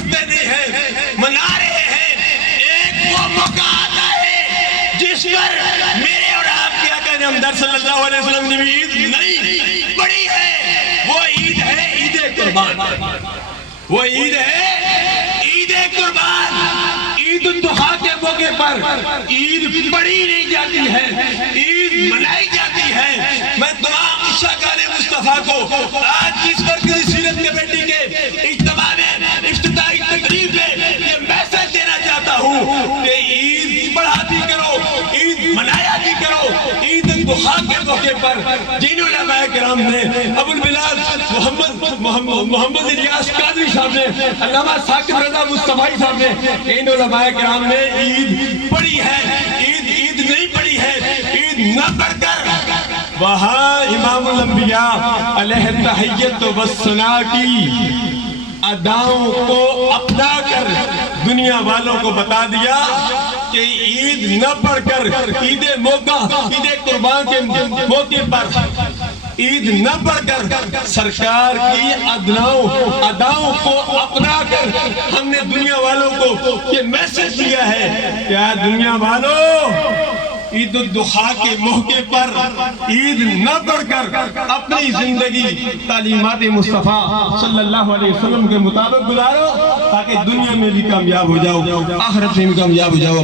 کرتے نہیں ہیں، منا رہے ہیں۔ ایک وہ موقع آتا ہے جس پر میرے اور آپ کے آقا نامدار صلی اللہ علیہ وسلم نے بھی عید نہیں پڑھی ہے، وہ عید ہے عید قربان۔ وہ عید ہے عید قربان۔ عید الضحیٰ کے موقع پر عید پڑھی نہیں جاتی ہے، عید منائی جاتی ہے۔ میں تمام عشاقان مصطفیٰ کو آج اس مرکزی سیرت کمیٹی کے اجتماع میں افتتاحی تقریب میں یہ میسج دینا چاہتا ہوں کہ عید پڑھا بھی کرو، عید منایا بھی کرو۔ عید الضحیٰ کے موقع پر جن علماء کرام نے ابو البلاد محمد الیاس قادری صاحب نے، علامہ ثاقب رضا مصطفی صاحب نے، ان علماء کرام نے عید پڑھی ہے، عید نہیں پڑھی ہے۔ عید نہ پڑھ کر وہاں امام الانبیاء علیہ تحیت و ثنا کی اداؤں کو اپنا کر دنیا والوں کو بتا دیا کہ عید نہ پڑھ کر عید موقع، عید قربان کے موقع پر عید نہ پڑھ کر سرکار کی اداؤں کو اپنا کر ہم نے دنیا والوں کو یہ میسج دیا ہے کہ آج دنیا والوں عید الضحیٰ کے موقع پر عید نہ پڑھ کر اپنی زندگی تعلیمات مصطفیٰ صلی اللہ علیہ وسلم کے مطابق گزارو تاکہ دنیا میں بھی کامیاب ہو جاؤ، آخرت میں بھی کامیاب ہو جاؤ۔